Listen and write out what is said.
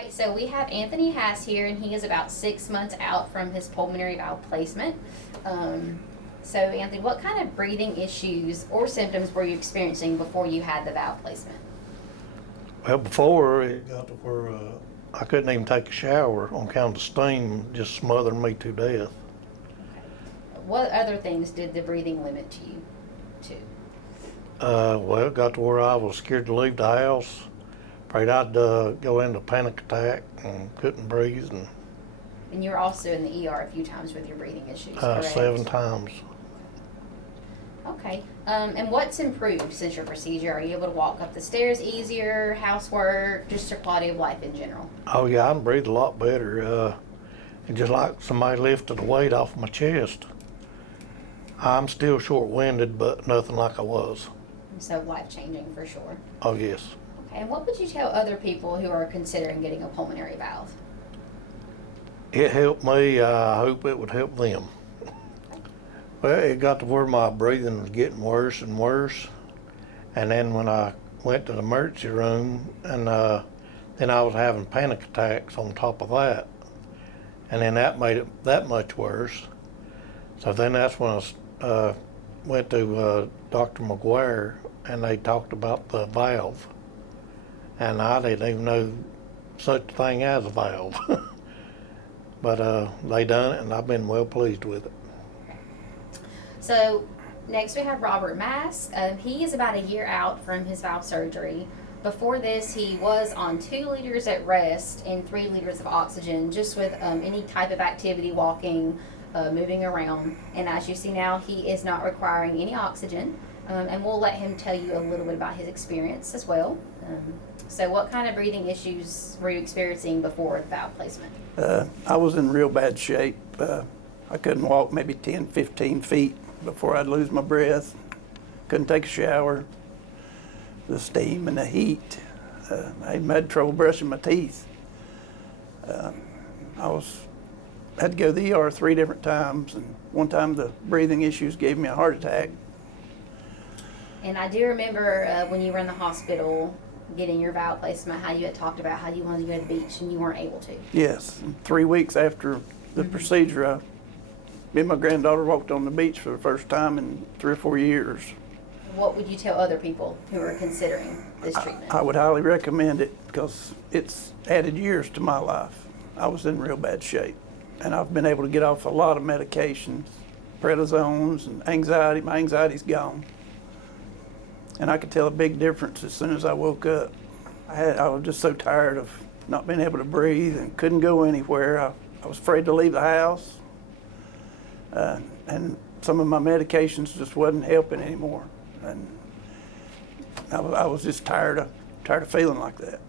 right, so we have Anthony Hass here, and he is about 6 months out from his pulmonary valve placement. So, Anthony, what kind of breathing issues or symptoms were you experiencing before you had the valve placement? Well, before it got to where I couldn't even take a shower on account of the steam just smothering me to death. Okay. What other things did the breathing limit you to? Well, it got to where I was scared to leave the house, afraid I'd go into a panic attack and couldn't breathe, And you were also in the ER a few times with your breathing issues, correct? 7 times. Okay. And what's improved since your procedure? Are you able to walk up the stairs easier, housework, just your quality of life in general? Oh yeah, I can breathe a lot better. It's just like somebody lifted a weight off my chest. I'm still short-winded, but nothing like I was. So life-changing for sure. Oh yes. Okay. And what would you tell other people who are considering getting a pulmonary valve? It helped me. I hope it would help them. Well, it got to where my breathing was getting worse and worse. And then when I went to the emergency room, and then I was having panic attacks on top of that. And then that made it that much worse. So then that's when I went to Dr. McGuire, and they talked about the valve. And I didn't even know such a thing as a valve. But they done it, and I've been well pleased with it. So next we have Robert Mask. He is about a year out from his valve surgery. Before this, he was on 2 liters at rest and 3 liters of oxygen, just with any type of activity, walking, moving around. And as you see now, he is not requiring any oxygen. And we'll let him tell you a little bit about his experience as well. So what kind of breathing issues were you experiencing before the valve placement? I was in real bad shape. I couldn't walk maybe 10, 15 feet before I'd lose my breath. Couldn't take a shower. The steam and the heat. I had trouble brushing my teeth. Had to go to the ER 3 different times, and one time the breathing issues gave me a heart attack. And I do remember when you were in the hospital getting your valve placement, how you had talked about how you wanted to go to the beach and you weren't able to. Yes, and 3 weeks after the procedure, me and my granddaughter walked on the beach for the first time in 3 or 4 years. What would you tell other people who are considering this treatment? I would highly recommend it because it's added years to my life. I was in real bad shape, and I've been able to get off a lot of medications, prednisones and anxiety. My anxiety's gone. And I could tell a big difference as soon as I woke up. I was just so tired of not being able to breathe and couldn't go anywhere. I was afraid to leave the house. And some of my medications just wasn't helping anymore. And I was just tired of feeling like that.